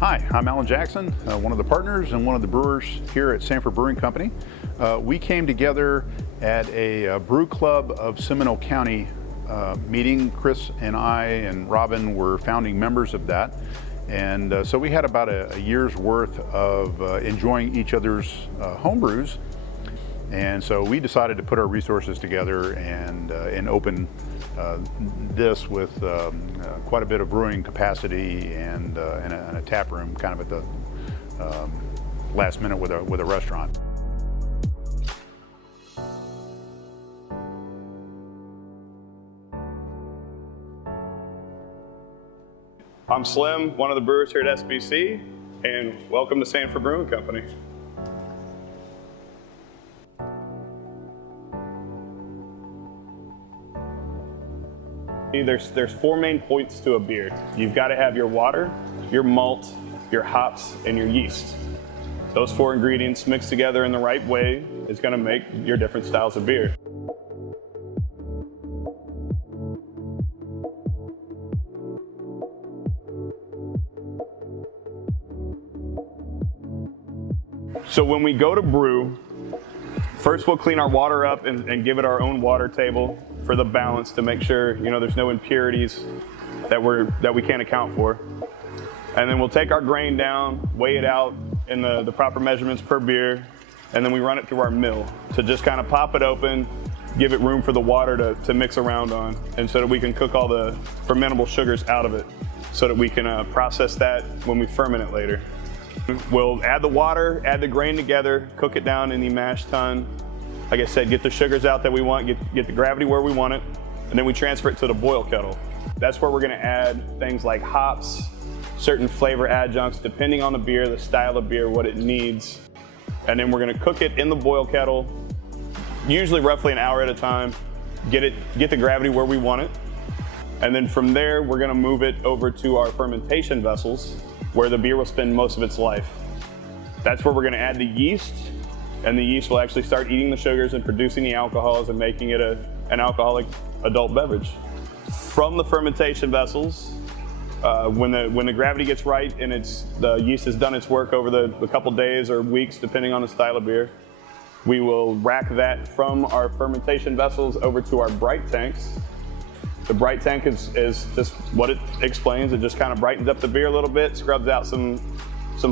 Hi, I'm Alan Jackson, one of the partners and one of the brewers here at Sanford Brewing Company. We came together at a brew club of Seminole County meeting. Chris and I and Robin were founding members of that. And so we had about a year's worth of enjoying each other's home brews. And so we decided to put our resources together and open this with quite a bit of brewing capacity and a tap room kind of at the last minute with a restaurant. I'm Slim, one of the brewers here at SBC, and welcome to Sanford Brewing Company. There's four main points to a beer. You've got to have your water, your malt, your hops, and your yeast. Those four ingredients mixed together in the right way is going to make your different styles of beer. So when we go to brew, first we'll clean our water up and give it our own water table for the balance to make sure there's no impurities that we can't account for. And then we'll take our grain down, weigh it out in the proper measurements per beer, and then we run it through our mill to just kind of pop it open, give it room for the water to mix around on, and so that we can cook all the fermentable sugars out of it so that we can process that when we ferment it later. We'll add the water, add the grain together, cook it down in the mash tun. Like I said, get the sugars out that we want, get the gravity where we want it, and then we transfer it to the boil kettle. That's where we're gonna add things like hops, certain flavor adjuncts, depending on the beer, the style of beer, what it needs. And then we're gonna cook it in the boil kettle, usually roughly an hour at a time, get the gravity where we want it. And then from there, we're gonna move it over to our fermentation vessels, where the beer will spend most of its life. That's where we're gonna add the yeast, and the yeast will actually start eating the sugars and producing the alcohols and making it an alcoholic adult beverage. From the fermentation vessels, when the gravity gets right and the yeast has done its work over the couple days or weeks, depending on the style of beer, we will rack that from our fermentation vessels over to our bright tanks. The bright tank is just what it explains. It just kind of brightens up the beer a little bit, scrubs out some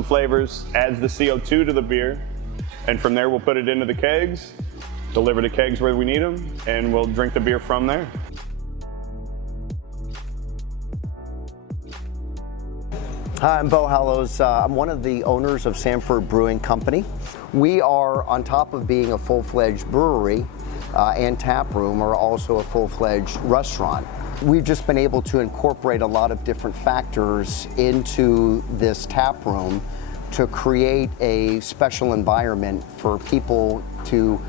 flavors, adds the CO2 to the beer, and from there we'll put it into the kegs, deliver the kegs where we need them, and we'll drink the beer from there. Hi, I'm Bo Hallows. I'm one of the owners of Sanford Brewing Company. We are, on top of being a full-fledged brewery and tap room, are also a full-fledged restaurant. We've just been able to incorporate a lot of different factors into this tap room to create a special environment for people to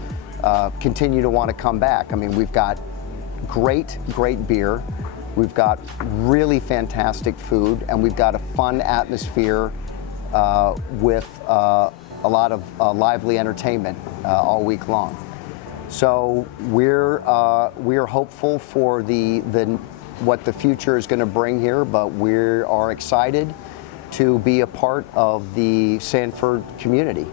continue to want to come back. I mean, we've got great beer. We've got really fantastic food, and we've got a fun atmosphere with a lot of lively entertainment all week long. So we're hopeful for what the future is going to bring here, but we are excited to be a part of the Sanford community.